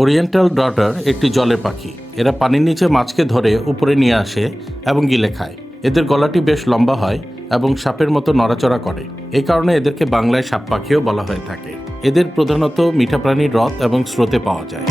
Oriental daughter একটি জলের পাখি। এরা পানির নিচে মাছকে ধরে উপরে নিয়ে আসে এবং গিলে খায়। এদের গলাটি বেশ লম্বা হয় এবং সাপের মতো নড়াচড়া করে। এই কারণে এদেরকে বাংলায় সাপ পাখিও বলা হয়ে থাকে। এদের প্রধানত মিঠা প্রাণীর হ্রদ এবং স্রোতে পাওয়া যায়।